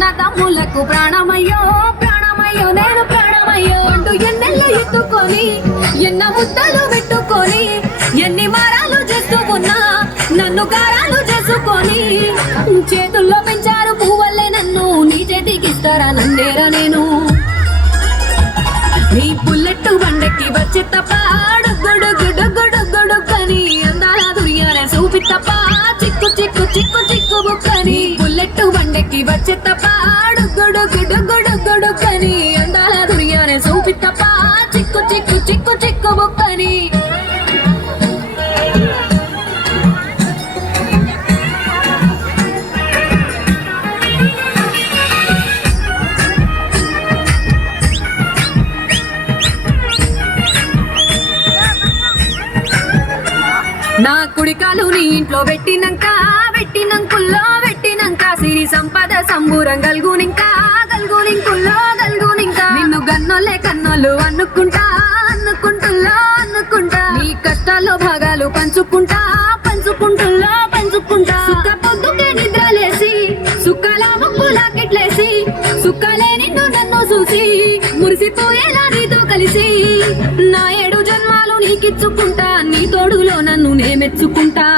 అన్న తమ్ములకు ప్రాణమయ్యో ప్రాణమయ్యో నేను ప్రాణమయ్యో అంటూ ఎన్నెళ్ళు ఎత్తుకొని ఎన్న ముద్దలు పెట్టుకొని ఎన్ని మారాలు చేస్తూ ఉన్నా నన్ను గారాలు చేసుకొని చేతుల్లో పెంచారు పువ్వల్లే నన్ను నీ చేతికిస్తారా నందేరా నేను నీ బుల్లెట్ బండెక్కి వచ్చే తప్ప గుడుగుడుగుడుగుడుగుడుకని అందాల దుర్యానే చూపి తప్ప చిక్కు చిక్కు చిక్కు చిక్కు బుక్కని బుల్లెట్ బండెక్కి వచ్చే తప్ప గుడుగుడుగుడుగుడుకని అందాల దుర్యానే చూపి తప్ప చిక్కు చిక్కు చిక్కు చిక్కు బుక్కని నా కుడికాలు నీ ఇంట్లో పెట్టినంకుల్లో పెట్టినంక సిరి సంపద సంబూరం గల్గునింకా నిన్ను గన్నోలే కన్నోలు అనుకుంటా నీ కష్టాల్లో భాగాలు పంచుకుంటా సుఖ పొద్దుకే నిద్రలేసి సుఖాల ముక్కులా కెట్లేసి సుఖాలే నిన్ను నన్ను చూసి మురిసిపోయేలా నీతో కలిసి నా 7 జన్మాలు నీకిచ్చుకుంటా నీ తోడులో నన్ను నే మెచ్చుకుంటా